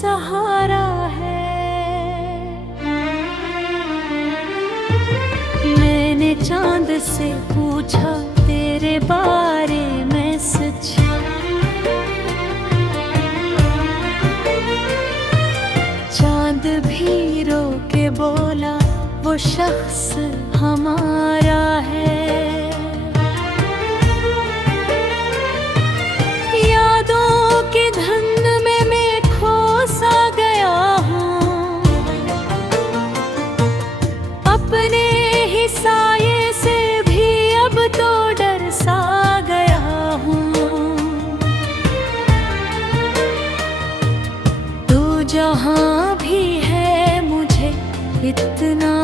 सहारा है। मैंने चांद से पूछा तेरे बारे में सच, चांद भी रो के बोला वो शख्स हमारा है। यादों के धुंध में मैं खो सा गया हूँ, अपने ही साये से भी अब तो डर सा गया हूँ। तू जहाँ भी है मुझे इतना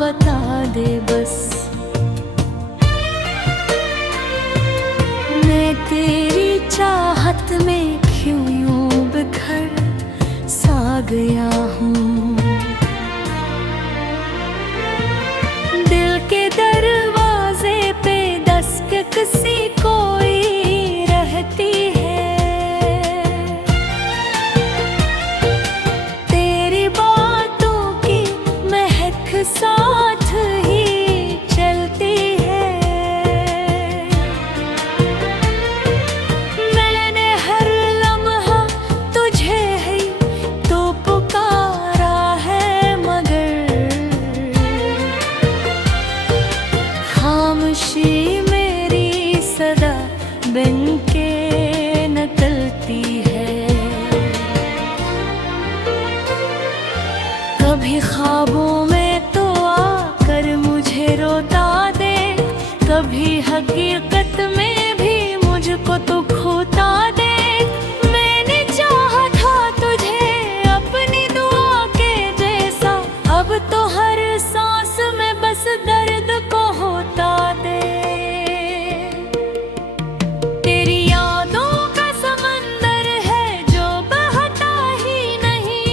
बता दे बस, मैं तेरी चाहत में क्यों यूं बिखर सा गया हूँ। दिल के दरवाजे पे दस्तक किसी कोई रहती है, तेरी बातों की महक साथ ही चलती है। मैंने हर लम्हा तुझे ही तो पुकारा है, मगर खामोशी मेरी सदा बन के निकलती है। कभी ख्वाबों में तो आकर मुझे रोता दे, कभी हकीकत में भी मुझको तो खोता दे। मैंने चाहा था तुझे अपनी दुआ के जैसा, अब तो हर सांस में बस दर्द को होता दे। तेरी यादों का समंदर है जो बहता ही नहीं,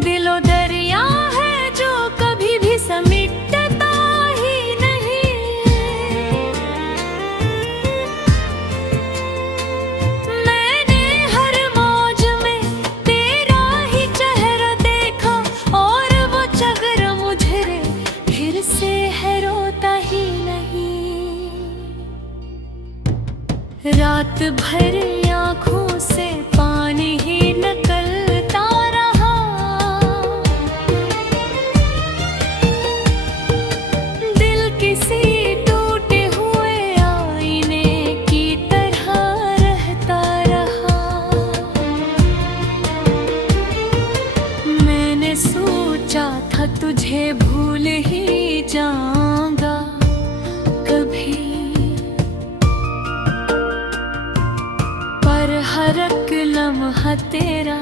दिलो दरिया है जो कभी भी समिटता ही नहीं। मैंने हर मौज में तेरा ही चेहरा देखा, और वो चेहरा मुझे फिर से है रोता ही नहीं। रात भर आँखों से पानी ही निकलता रहा, दिल किसी टूटे हुए आईने की तरह रहता रहा। मैंने सोचा था तुझे भूल ही जाऊंगा कभी, पर हर एक लम्हा तेरा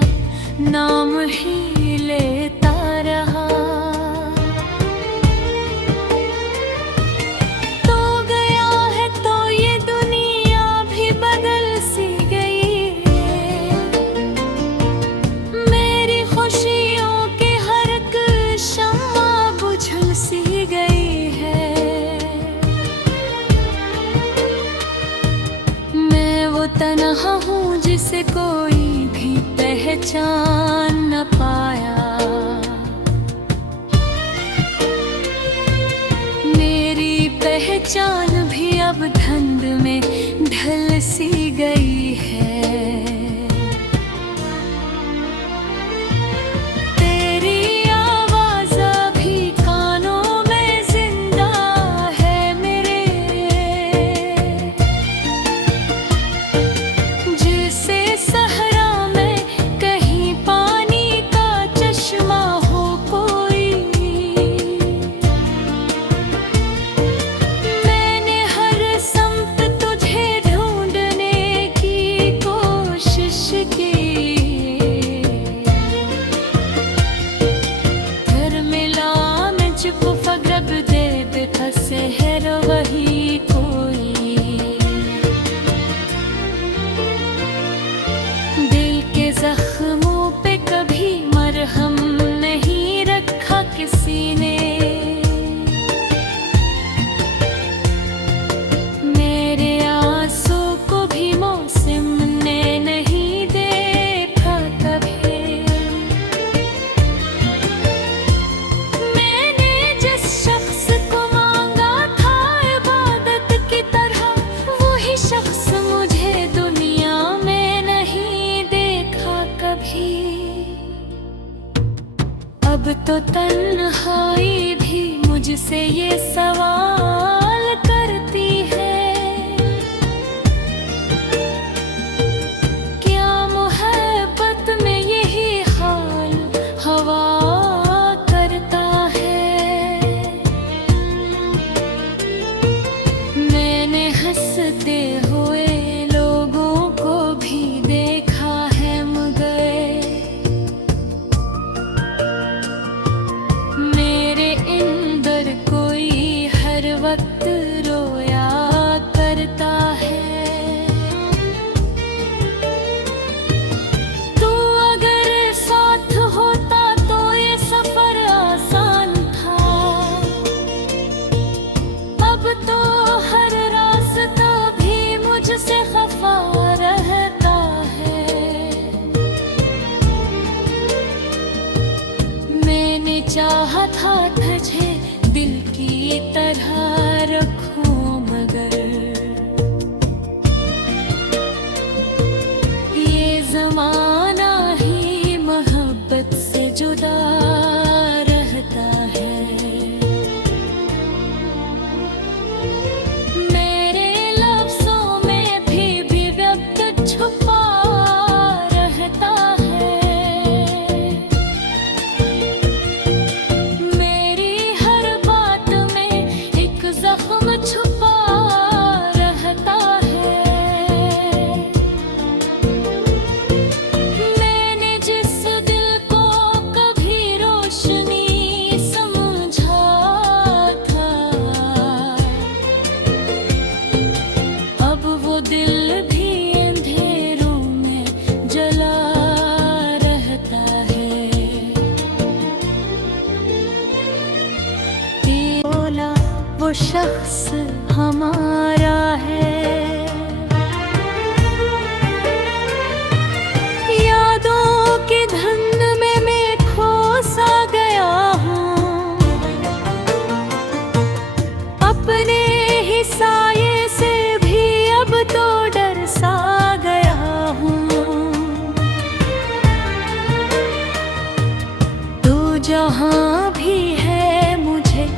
नाम ही लेता रहा। तो गया है तो ये दुनिया भी बदल सी गई, मेरी खुशियों के हर एक शम्मा बुझल सी गई है। मैं वो तन्हा हूँ जिसे कोई भी पहचान न पाया, मेरी पहचान भी अब धुंध में ढल सी गई है। तेरी आवाज़ अभी कानों में जिंदा है मेरे, जिसे सहरा में कहीं पानी का चश्मा हो कोई। मैंने हर तो तन्हाई भी मुझसे ये सवाल करती है, क्या मोहब्बत में यही हाल हवा करता है। मैंने हंसते हुए लोगों को भी देखा है, मगर मेरे अंदर कोई हर वक्त रोया करता है। तू अगर साथ होता तो ये सफर आसान था, अब तो हर रास्ता भी मुझसे खफा रहता है। मैंने चाहा था तुझे दिल की तरह रखूं, मगर ये ज़माना ही मोहब्बत से जुदा रहता है। मेरे लफ्ज़ों में भी व्यक्त छुपा रहता है। मेरी हर बात में एक जख्म छुपा रहता है। मैंने जिस दिल को कभी रोशनी समझा था, अब वो दिल भी अंधेरों में जला रहता है। बोला वो शख्स हमारा है, यादों के धुंध में मैं खो सा गया हूँ, अपने ही साये से भी अब तो डर सा गया हूँ। तू जहाँ भी है मुझे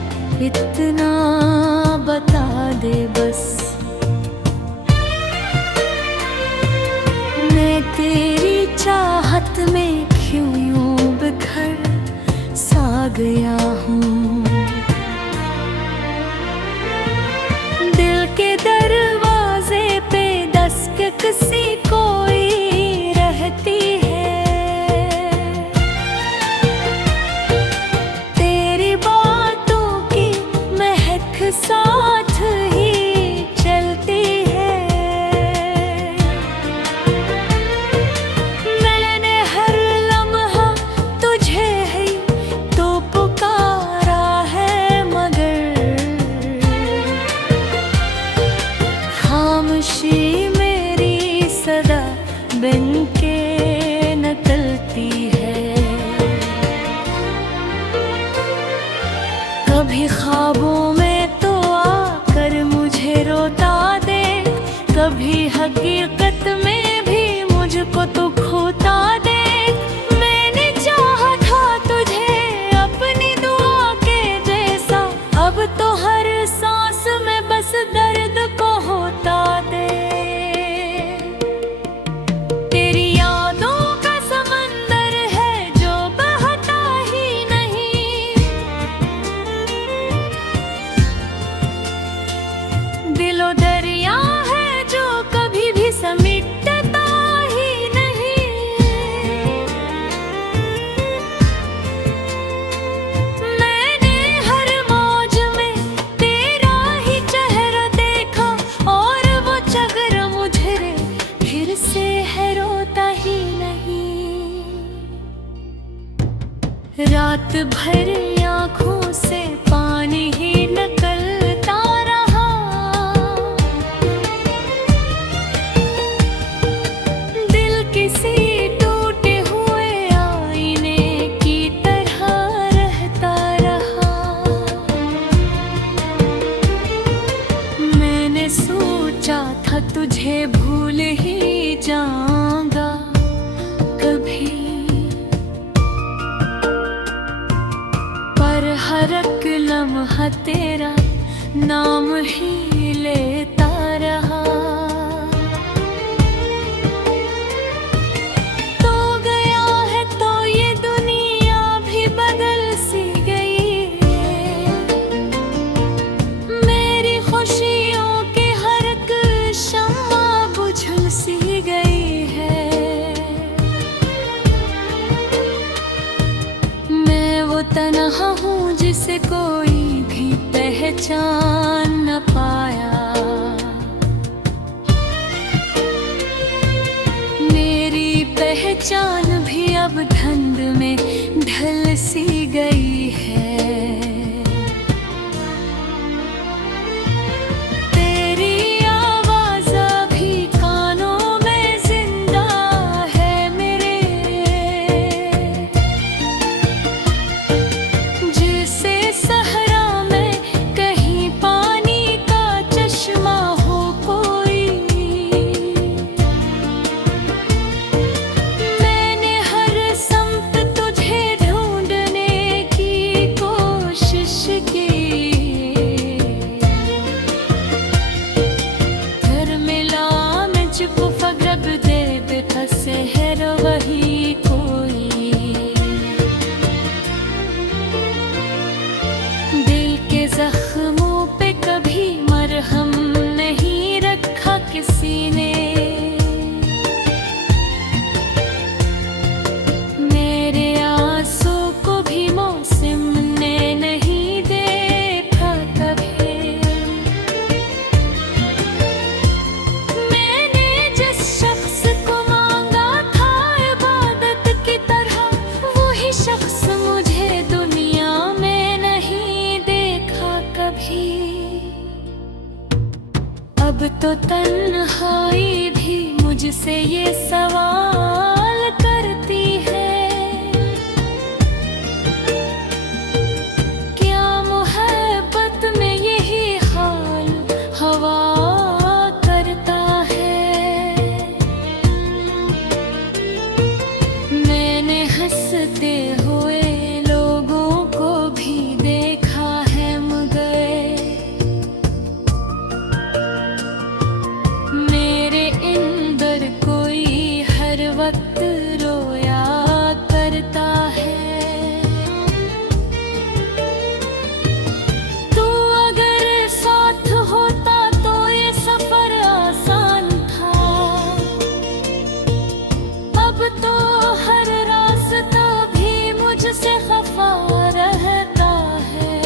इतना बता दे बस, मैं तेरी चाहत में क्यों यूं बिखर सा गया हूँ। दिल के दरवाजे पे दस्तक किसी कोई रहती है, तेरी बातों की महक साथ ही चलती है। मैंने हर लम्हा तुझे ही तो पुकारा है, मगर खामोशी मेरी सदा बन के निकलती है। कभी ख्वाबों में तो आकर मुझे रोता दे, कभी हकीकत में भी मुझको तो खोता दे। मैंने चाहा था तुझे अपनी दुआ के जैसा, अब तो हर सांस में बस दर्द को होता दे। तेरी यादों का समंदर है जो बहता ही नहीं, दिलो दरिया है जो कभी भी समिटता ही नहीं। मैंने हर मौज में तेरा ही चेहरा देखा, और वो चेहरा मुझे फिर से है रोता ही नहीं। रात भर आँखों से पानी ही निकलता रहा, दिल किसी टूटे हुए आईने की तरह रहता रहा। मैंने सोचा था तुझे भूल ही जाऊंगा कभी, हर एक लम्हा तेरा नाम ही लेता रहा। तो गया है तो ये दुनिया भी बदल सी गई है। मेरी खुशियों के हर एक शम्मा बुझल सी गई है। मैं वो तन्हा हूँ जिसे कोई भी पहचान न पाया। मेरी पहचान भी अब धुंध में ढल सी गई है। तेरी आवाज़ अभी कानों में जिंदा है मेरे। जिसे सहरा में कहीं पानी का चश्मा हो कोई। मैंने हर संप तुझे ढूंढने की कोशिश की। घर मिला मुझको फगरब दे बेखसहर वही कोई। दिल के जख्मों पे कभी मरहम नहीं रखा किसी ने। मेरे आंसू को भी मौसम ने नहीं देखा कभी। मैंने जिस शख्स को मांगा था इबादत की तरह, वही शख्स मुझे दुनिया में नहीं देखा कभी। अब तो तन्हाई भी मुझसे ये सवाल करती है, क्या मोहब्बत में यही हाल हवा करता है। मैंने हंसते हुए लोगों को भी देखा है मगर मेरे अंदर कोई हर वक्त रोया करता है। तू अगर साथ होता तो ये सफर आसान था। अब तो हर रास्ता भी मुझसे खफा रहता है।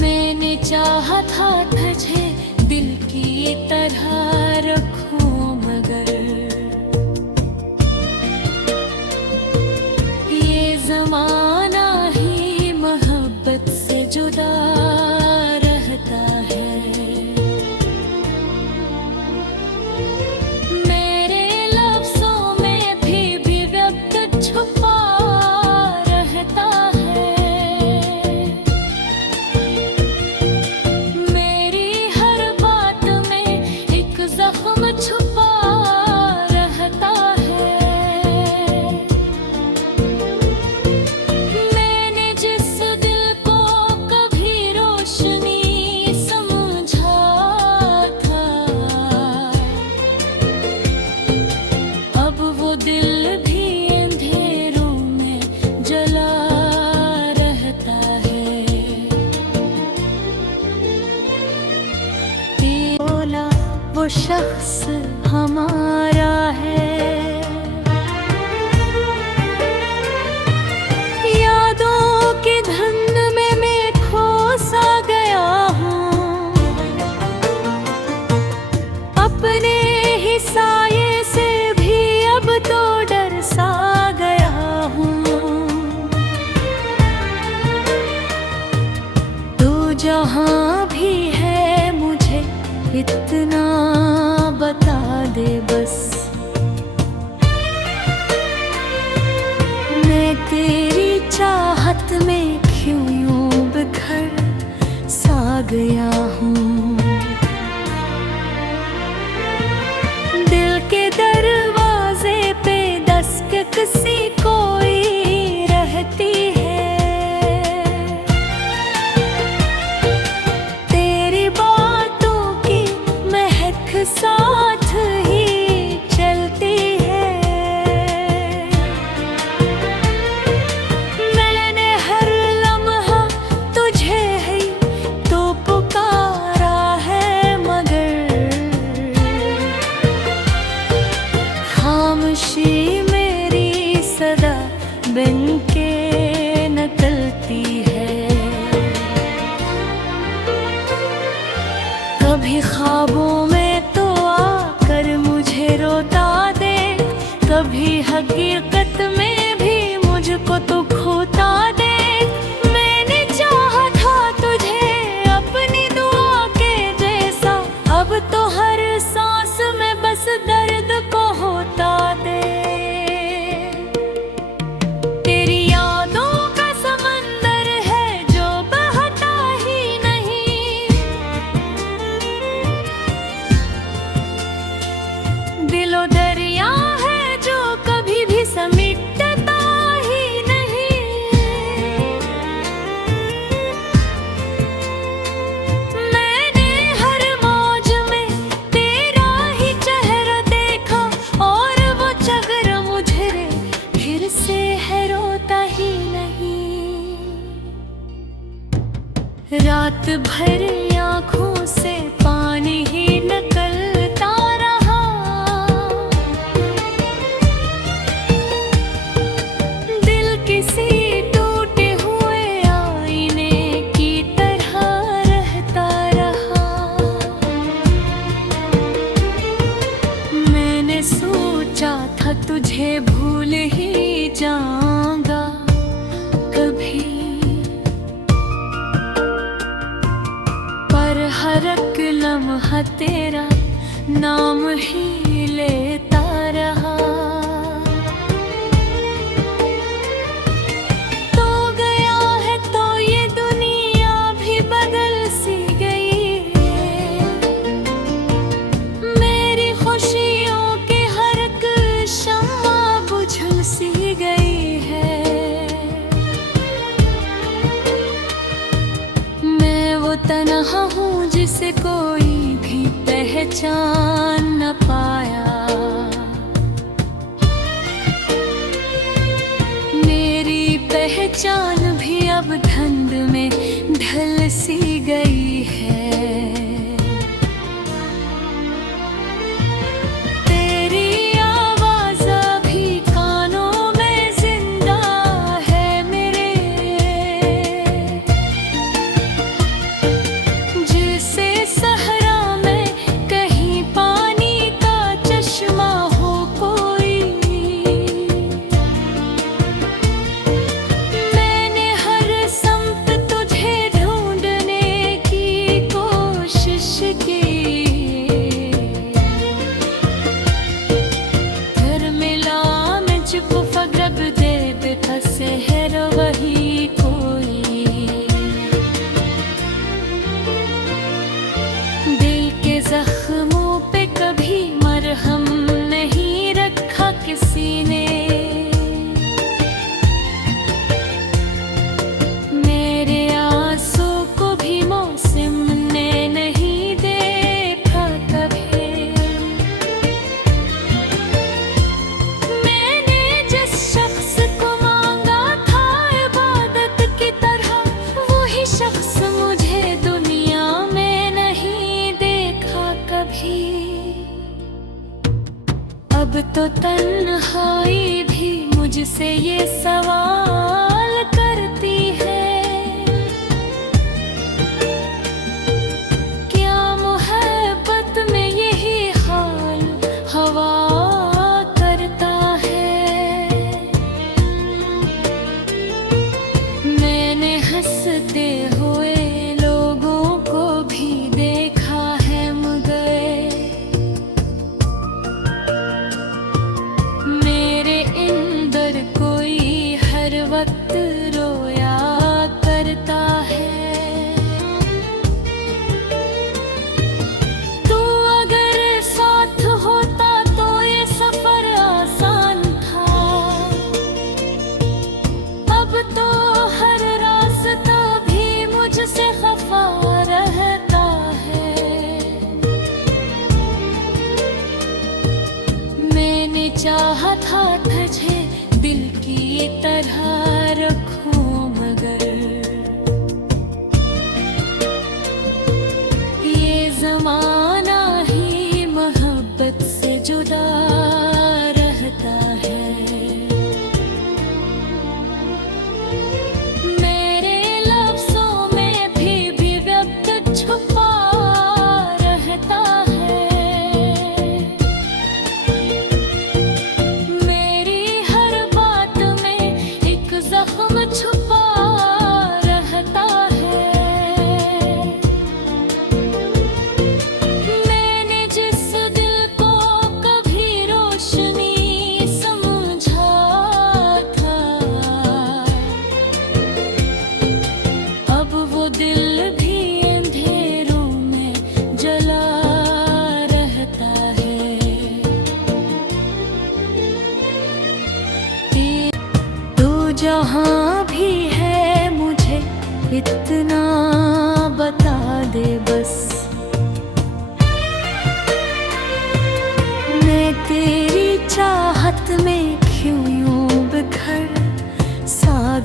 मैंने चाहा था तुझे दिल की तरह रखूं मगर ये जमाना ही मोहब्बत से जुदा रहता है। मेरे लफ्ज़ों में भी व्यक्त छुपा रहता है। मेरी हर बात में एक जख्म छुपा रहता है। मैंने जिस दिल को कभी रोशनी समझा था, अब वो दिल भी अंधेरों में जला रहता है। बोला वो शख्स हमारा है। यादों के धुंध में मैं खो सा गया हूँ। अपने ही साये से भी अब तो डर सा गया हूँ। तू जहाँ भी है मुझे इतना बता दे बस। मैं तेरी चाहत में क्यों यूं बिखर सा गया हूँ। दिल के दरवाजे पे दस्तक सी कोई कभी ख्वाबों में तो आकर मुझे रोता दे, कभी हकीकत में भी मुझको तो खोता दे। मैंने चाहा था तुझे अपनी दुआ के जैसा, अब तो हर सांस में बस दर्द को होता दे। तेरी यादों का समंदर है जो बहता ही नहीं, दिलो दरिया है जो कभी भी समिटता ही नहीं। मैंने हर मौज में तेरा ही चेहरा देखा, और वो चेहरा मुझे फिर से है रोता ही नहीं। रात भर आँखों से पानी ही निकलता रहा, दिल किसी टूटे हुए आईने की तरह रहता रहा। मैंने सोचा था तुझे भूल ही जाऊंगा कभी, पर हर एक लम्हा तेरा नाम ही लेता रहा। तो गया है तो ये दुनिया भी बदल सी गई है, मेरी खुशियों के हर एक शम्मा बुझ सी गई है। मैं वो तन्हा हूँ जिसे कोई भी पहचान न पाया, मेरी पहचान भी अब धुंध में ढल सी गई है। तेरी आवाज़ अभी कानों में जिंदा है मेरे, जिसे सहरा में कहीं पानी का चश्मा हो कोई। मैंने हर सम्त तुझे ढूंढने की कोशिश की, घर मिला मुझको फगब दे बेफसे है वही कोई। दिल के जख्मों पे कभी मरहम नहीं रखा किसी ने, मेरे आंसू को भी मौसम ने नहीं देखा कभी। मैंने जिस शख्स को मांगा था इबादत की तरह, वही शख्स मुझे दुनिया में नहीं देखा कभी। अब तो तन्हाई भी मुझसे ये सवाल करती है, क्या मोहब्बत में यही हाल हवा करता है। मैंने हंसते हुए लोगों को भी देखा है मगर मेरे अंदर कोई हर वक्त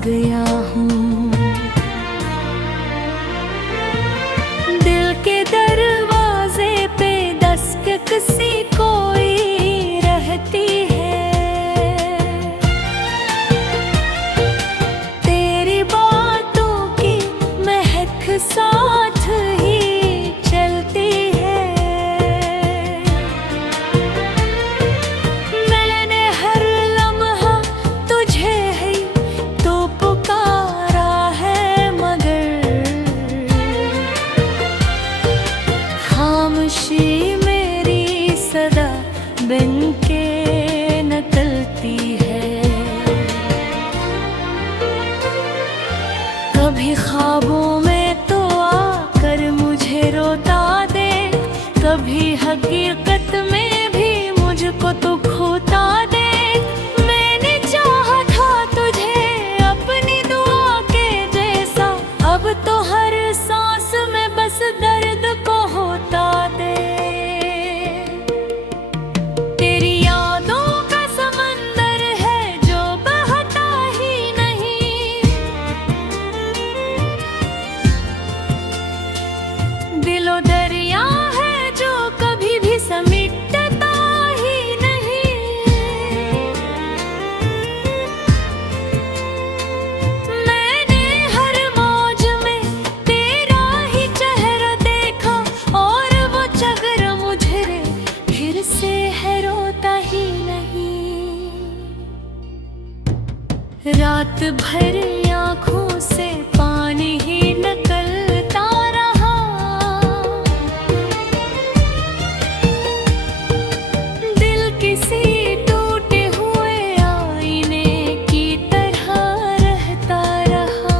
गया हूँ। दिल के दरवाजे पे दस्तक सी कोई रहती है, तेरी बातों की महक साथ ही चलती है। मैंने हर लम्हा तुझे ही तो पुकारा है, मगर खामोशी मेरी सदा बनके निकलती है। कभी ख्वाबों में तो आकर मुझे रोता दे, कभी हकीकत में भी मुझको तो खोता दे। मैंने चाहा था तुझे अपनी दुआ के जैसा, अब तो हर सांस में बस दर्द को होता दे। तेरी यादों का समंदर है जो बहता ही नहीं, दिलो दरिया है जो कभी भी समिटता ही नहीं। मैंने हर मौज में तेरा ही चेहरा देखा, और वो चेहरा मुझे फिर से है रोता ही नहीं। रात भर आँखों से पानी ही निकलता रहा, दिल किसी टूटे हुए आईने की तरह रहता रहा।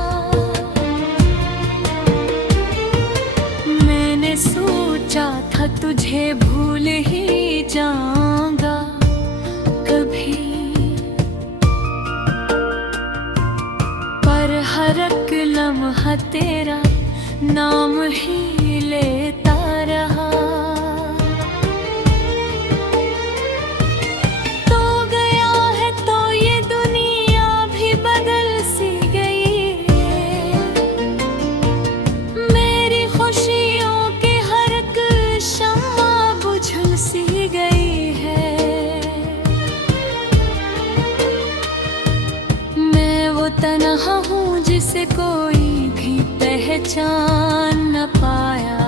मैंने सोचा था तुझे भूल ही जाऊंगा कभी, पर हर एक लम्हा तेरा नाम ही लेता रहा। तो गया है तो ये दुनिया भी बदल सी गई, मेरी खुशियों के हर एक शम्मा बुझल सी गई है। मैं वो तन्हा हूँ जिसे कोई भी पहचान न पाया,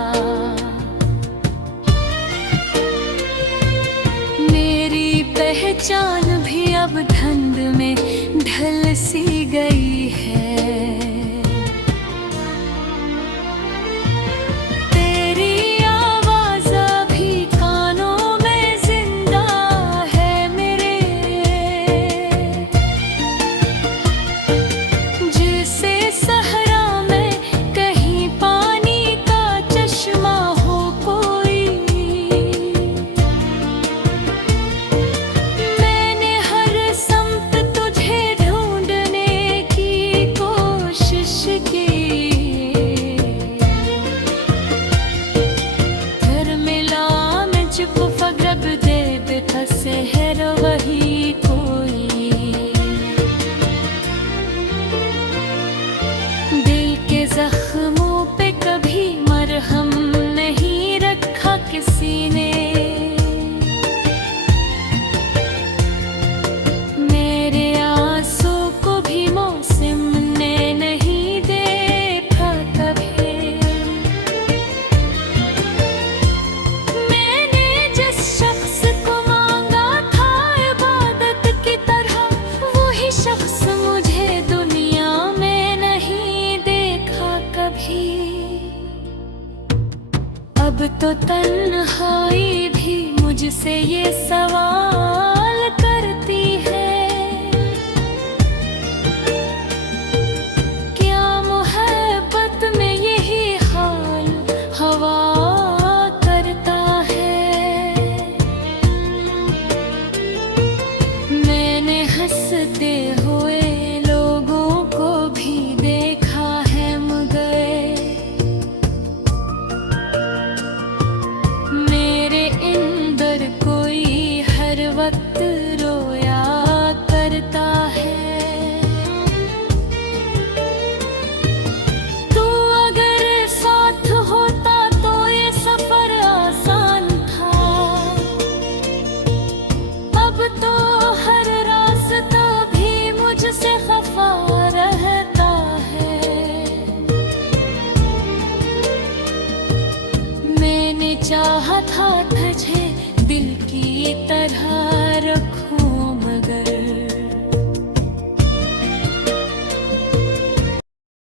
मेरी पहचान भी अब धुंध में ढल सी गई है। तेरी आवाज़ अभी कानों में जिंदा है मेरे, जिसे सहरा में कहीं पानी का चश्मा हो कोई। मैंने हर सम्त तुझे ढूंढने की कोशिश की, घर मिला मुझको फगरब दे बेटा शहर वही कोई। दिल के जख्मों पे कभी मरहम नहीं रखा किसी ने, मेरे आंसू को भी मौसम ने नहीं देखा कभी। मैंने जिस शख्स को मांगा था इबादत की तरह, वही शख्स मुझे दुनिया में नहीं देखा कभी। अब तो तन्हाई भी मुझसे ये सवाल करती है, क्या मोहब्बत में यही हाल हवा करता है। मैंने हंसते हुए लोगों को भी देखा है, मगर मेरे अंदर कोई हर वक्त चाहत